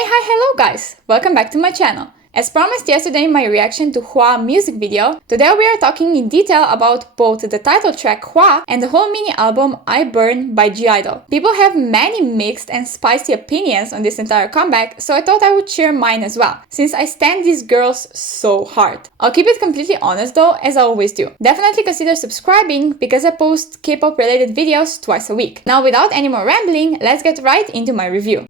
Hello guys! Welcome back to my channel. As promised yesterday in my reaction to Hwaa music video, today we are talking in detail about both the title track Hwaa and the whole mini album I Burn by GIDLE. People have many mixed and spicy opinions on this entire comeback, so I thought I would share mine as well, since I stand these girls so hard. I'll keep it completely honest though, as I always do. Definitely consider subscribing because I post K-pop related videos twice a week. Now without any more rambling, let's get right into my review.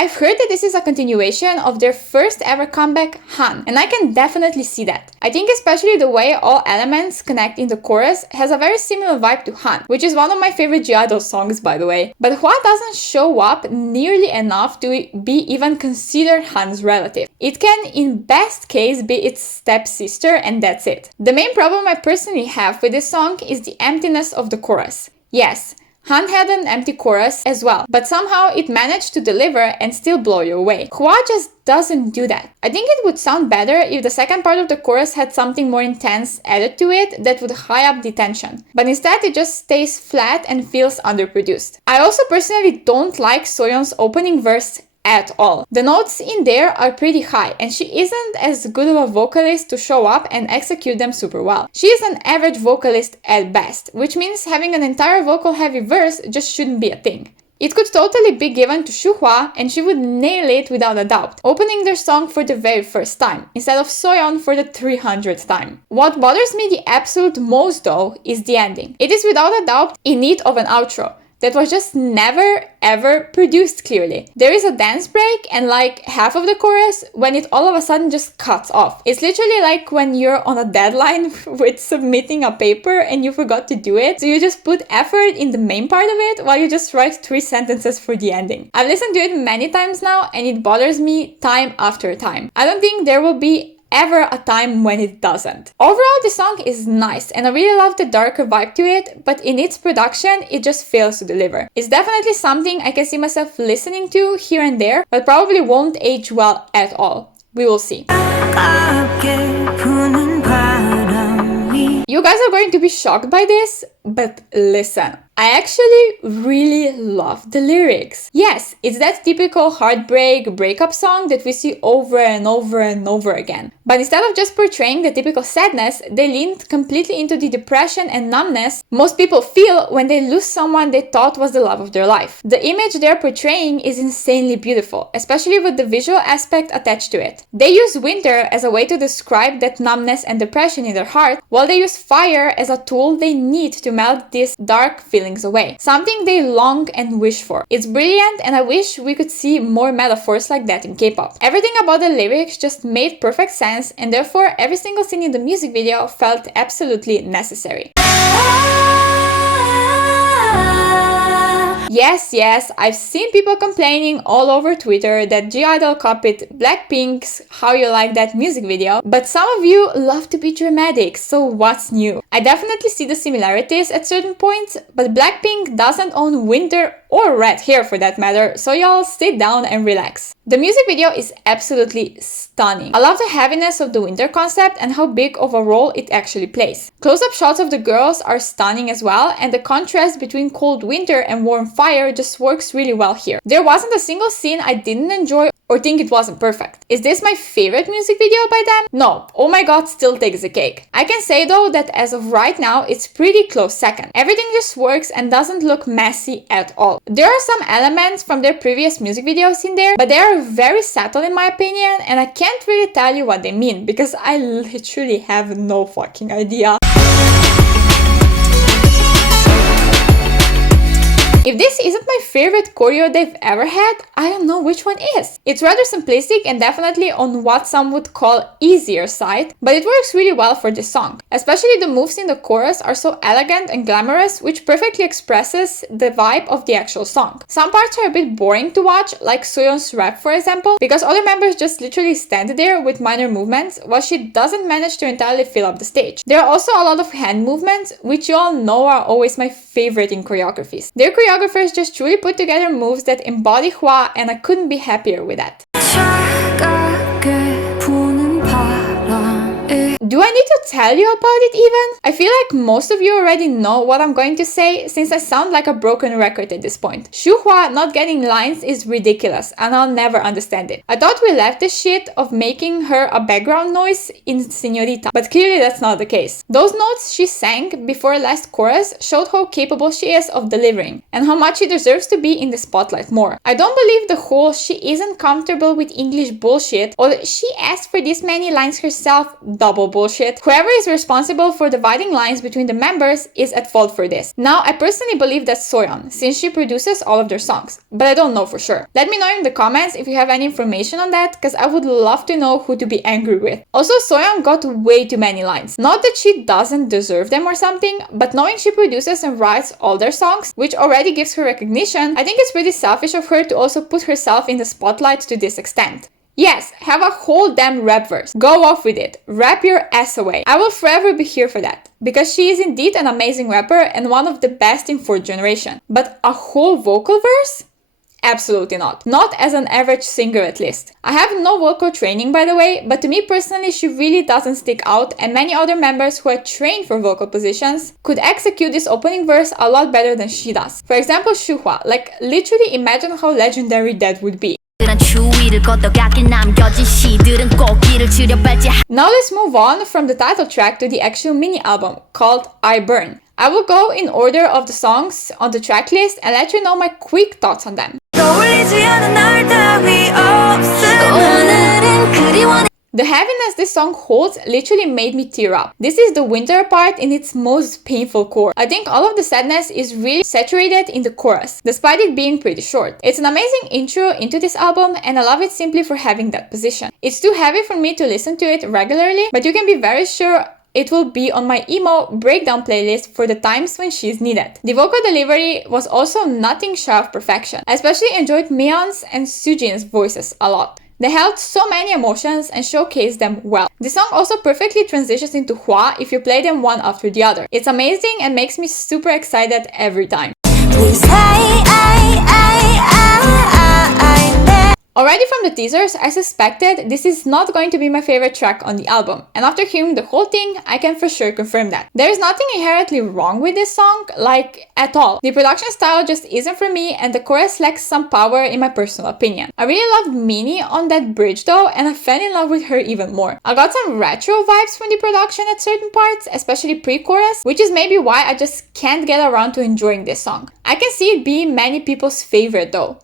I've heard that this is a continuation of their first ever comeback, Han, and I can definitely see that. I think especially the way all elements connect in the chorus has a very similar vibe to Han, which is one of my favorite GIDLE songs by the way. But Hwaa doesn't show up nearly enough to be even considered Han's relative. It can in best case be its stepsister and that's it. The main problem I personally have with this song is the emptiness of the chorus. Yes, Han had an empty chorus as well, but somehow it managed to deliver and still blow you away. Hwaa just doesn't do that. I think it would sound better if the second part of the chorus had something more intense added to it that would high up the tension, but instead it just stays flat and feels underproduced. I also personally don't like Soyeon's opening verse at all. The notes in there are pretty high and she isn't as good of a vocalist to show up and execute them super well. She is an average vocalist at best, which means having an entire vocal heavy verse just shouldn't be a thing. It could totally be given to Shuhua and she would nail it without a doubt, opening their song for the very first time, instead of Soyeon for the 300th time. What bothers me the absolute most though is the ending. It is without a doubt in need of an outro that was just never ever produced clearly. There is a dance break and like half of the chorus when it all of a sudden just cuts off. It's literally like when you're on a deadline with submitting a paper and you forgot to do it, so you just put effort in the main part of it while you just write 3 sentences for the ending. I've listened to it many times now and it bothers me time after time. I don't think there will be ever a time when it doesn't. Overall, the song is nice and I really love the darker vibe to it, but in its production, it just fails to deliver. It's definitely something I can see myself listening to here and there, but probably won't age well at all. We will see. You guys are going to be shocked by this, but listen. I actually really love the lyrics. Yes, it's that typical heartbreak, breakup song that we see over and over and over again. But instead of just portraying the typical sadness, they leaned completely into the depression and numbness most people feel when they lose someone they thought was the love of their life. The image they're portraying is insanely beautiful, especially with the visual aspect attached to it. They use winter as a way to describe that numbness and depression in their heart, while they use fire as a tool they need to melt these dark feelings away, something they long and wish for. It's brilliant and I wish we could see more metaphors like that in K-pop. Everything about the lyrics just made perfect sense and therefore every single scene in the music video felt absolutely necessary. Yes, I've seen people complaining all over Twitter that GIDLE copied Blackpink's How You Like That music video, but some of you love to be dramatic, so what's new? I definitely see the similarities at certain points, but Blackpink doesn't own winter or red hair for that matter, so y'all sit down and relax. The music video is absolutely stunning. I love the heaviness of the winter concept and how big of a role it actually plays. Close-up shots of the girls are stunning as well, and the contrast between cold winter and warm fire just works really well here. There wasn't a single scene I didn't enjoy or think it wasn't perfect. Is this my favorite music video by them? No. Oh my god still takes the cake. I can say though that as of right now, it's pretty close second. Everything just works and doesn't look messy at all. There are some elements from their previous music videos in there, but they are very subtle in my opinion and I can't really tell you what they mean because I literally have no fucking idea. If this isn't my favorite choreo they've ever had, I don't know which one is. It's rather simplistic and definitely on what some would call easier side, but it works really well for this song. Especially the moves in the chorus are so elegant and glamorous, which perfectly expresses the vibe of the actual song. Some parts are a bit boring to watch, like Soyeon's rap for example, because other members just literally stand there with minor movements, while she doesn't manage to entirely fill up the stage. There are also a lot of hand movements, which you all know are always my favorite in choreographies. Their choreographers just truly put together moves that embody Hwaa, and I couldn't be happier with that. Do I need to tell you about it even? I feel like most of you already know what I'm going to say since I sound like a broken record at this point. Shuhua not getting lines is ridiculous and I'll never understand it. I thought we left the shit of making her a background noise in Señorita, but clearly that's not the case. Those notes she sang before last chorus showed how capable she is of delivering and how much she deserves to be in the spotlight more. I don't believe the whole she isn't comfortable with English bullshit or she asked for this many lines herself double bullshit. Whoever is responsible for dividing lines between the members is at fault for this. Now, I personally believe that's Soyeon, since she produces all of their songs, but I don't know for sure. Let me know in the comments if you have any information on that, because I would love to know who to be angry with. Also, Soyeon got way too many lines. Not that she doesn't deserve them or something, but knowing she produces and writes all their songs, which already gives her recognition, I think it's pretty selfish of her to also put herself in the spotlight to this extent. Yes, have a whole damn rap verse. Go off with it. Rap your ass away. I will forever be here for that. Because she is indeed an amazing rapper and one of the best in 4th generation. But a whole vocal verse? Absolutely not. Not as an average singer at least. I have no vocal training by the way, but to me personally she really doesn't stick out and many other members who are trained for vocal positions could execute this opening verse a lot better than she does. For example, Shuhua. Like literally imagine how legendary that would be. Now let's move on from the title track to the actual mini album called I Burn. I will go in order of the songs on the track list and let you know my quick thoughts on them. The heaviness this song holds literally made me tear up. This is the winter part in its most painful core. I think all of the sadness is really saturated in the chorus, despite it being pretty short. It's an amazing intro into this album and I love it simply for having that position. It's too heavy for me to listen to it regularly, but you can be very sure it will be on my emo breakdown playlist for the times when she's needed. The vocal delivery was also nothing shy of perfection. I especially enjoyed Miyeon's and Soojin's voices a lot. They held so many emotions and showcased them well. The song also perfectly transitions into Hwaa if you play them one after the other. It's amazing and makes me super excited every time. Already from the teasers, I suspected this is not going to be my favorite track on the album, and after hearing the whole thing, I can for sure confirm that. There is nothing inherently wrong with this song, like, at all. The production style just isn't for me, and the chorus lacks some power in my personal opinion. I really loved Minnie on that bridge though, and I fell in love with her even more. I got some retro vibes from the production at certain parts, especially pre-chorus, which is maybe why I just can't get around to enjoying this song. I can see it being many people's favorite though.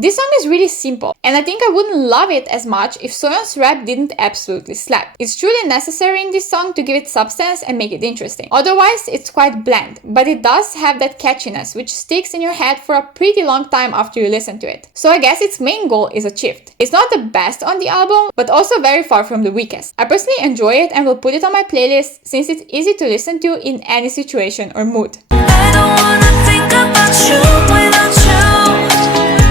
This song is really simple, and I think I wouldn't love it as much if Soyeon's rap didn't absolutely slap. It's truly necessary in this song to give it substance and make it interesting. Otherwise, it's quite bland, but it does have that catchiness which sticks in your head for a pretty long time after you listen to it. So I guess its main goal is achieved. It's not the best on the album, but also very far from the weakest. I personally enjoy it and will put it on my playlist since it's easy to listen to in any situation or mood. I don't wanna think about you without you.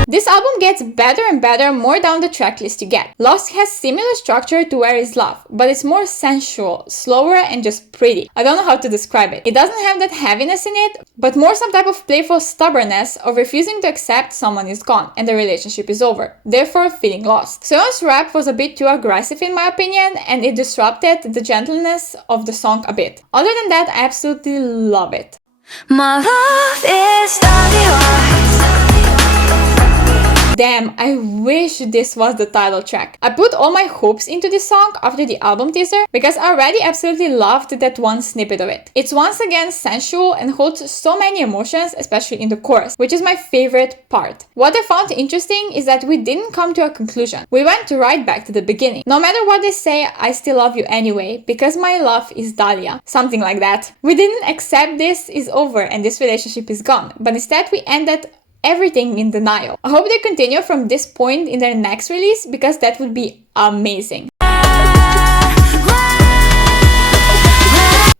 This album gets better and better more down the tracklist you get. Lost has similar structure to Where Is Love, but it's more sensual, slower and just pretty. I don't know how to describe it. It doesn't have that heaviness in it, but more some type of playful stubbornness of refusing to accept someone is gone and the relationship is over, therefore feeling lost. Soyeon's rap was a bit too aggressive in my opinion, and it disrupted the gentleness of the song a bit. Other than that, I absolutely love it. My love is damn, I wish this was the title track. I put all my hopes into this song after the album teaser because I already absolutely loved that one snippet of it. It's once again sensual and holds so many emotions, especially in the chorus, which is my favorite part. What I found interesting is that we didn't come to a conclusion. We went right back to the beginning. No matter what they say, I still love you anyway because my love is Dahlia. Something like that. We didn't accept this is over and this relationship is gone, but instead we ended everything in denial. I hope they continue from this point in their next release because that would be amazing.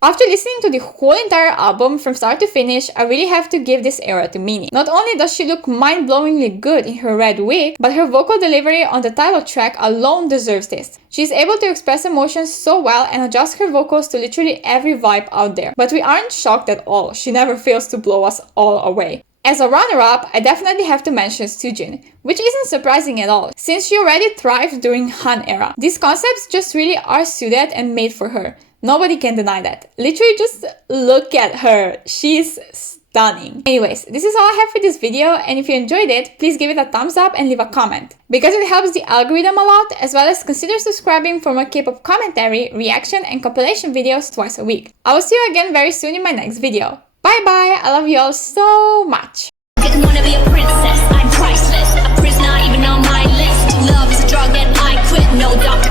After listening to the whole entire album from start to finish, I really have to give this era to Minnie. Not only does she look mind-blowingly good in her red wig, but her vocal delivery on the title track alone deserves this. She's able to express emotions so well and adjust her vocals to literally every vibe out there. But we aren't shocked at all. She never fails to blow us all away. As a runner-up, I definitely have to mention Soojin, which isn't surprising at all, since she already thrived during Han era. These concepts just really are suited and made for her. Nobody can deny that. Literally just look at her. She's stunning. Anyways, this is all I have for this video, and if you enjoyed it, please give it a thumbs up and leave a comment, because it helps the algorithm a lot, as well as consider subscribing for more K-pop commentary, reaction, and compilation videos twice a week. I will see you again very soon in my next video. Bye bye, I love you all so much. Didn't wanna be a princess, I'm priceless. A prisoner even on my list. Love is a drug that I quit, no doubt.